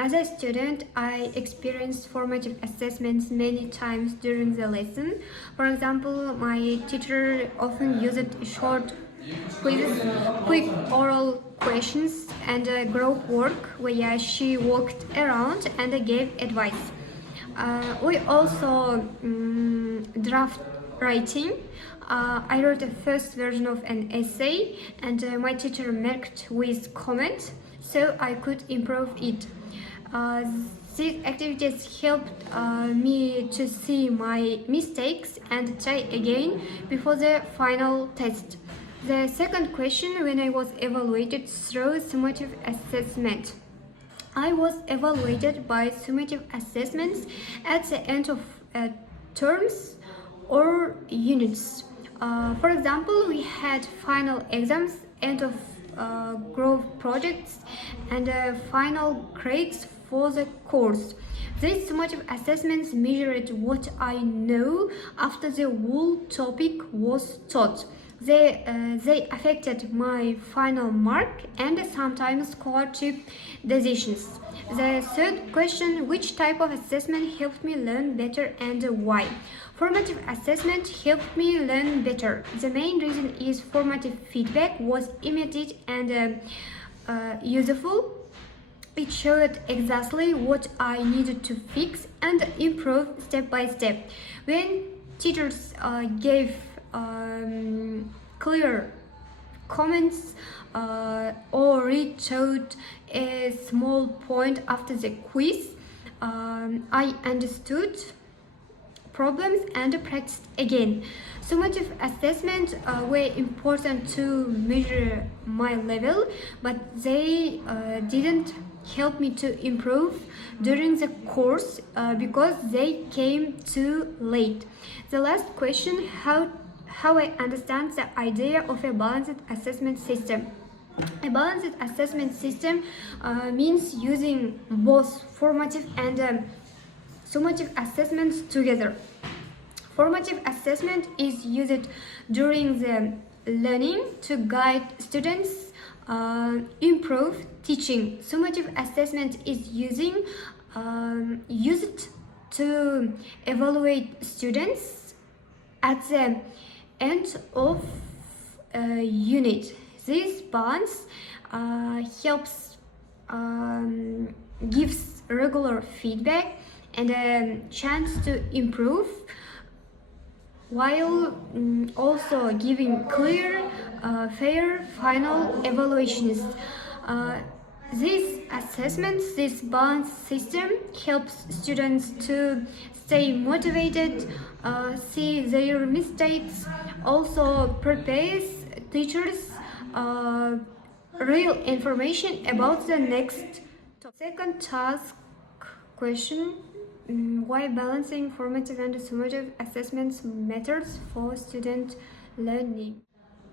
As a student, I experienced formative assessments many times during the lesson. For example, my teacher often used short quizzes, quick oral questions, and group work where she walked around and gave advice. We also draft writing. I wrote the first version of an essay, and my teacher marked with comments so I could improve it. These activities helped me to see my mistakes and try again before the final test. The second question, when I was evaluated through summative assessment. I was evaluated by summative assessments at the end of terms or units. For example, we had final exams, end of group projects, and final grades for the course. These summative assessments measured what I know after the whole topic was taught. They affected my final mark and sometimes scholarship decisions. The third question, which type of assessment helped me learn better and why? Formative assessment helped me learn better. The main reason is formative feedback was immediate and useful. It showed exactly what I needed to fix and improve step by step. When teachers gave clear comments or retaught a small point after the quiz, I understood problems and practiced again. Summative assessments were important to measure my level, but they didn't help me to improve during the course because they came too late. The last question, how I understand the idea of a balanced assessment system. A balanced assessment system means using both formative and summative assessments together. Formative assessment is used during the learning to guide students improve teaching. Summative assessment is used to evaluate students at the end of a unit. This balance helps gives regular feedback and a chance to improve while also giving clear, fair final evaluations. This balanced system helps students to stay motivated, see their mistakes, also prepares teachers real information about the next topic. Second task question, why balancing formative and summative assessments matters for student learning.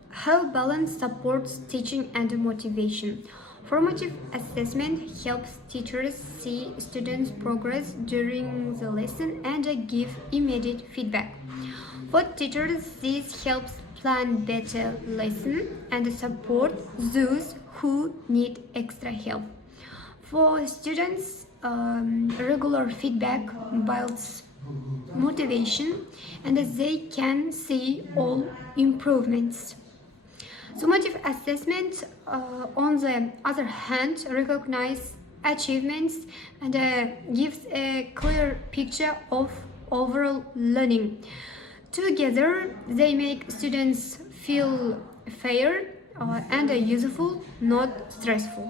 How balance supports teaching and motivation. Formative assessment helps teachers see students' progress during the lesson and give immediate feedback. For teachers, this helps plan better lesson and support those who need extra help. For students, regular feedback builds motivation and they can see all improvements. Summative assessment, on the other hand, recognize achievements and gives a clear picture of overall learning. Together, they make students feel fair and useful, not stressful.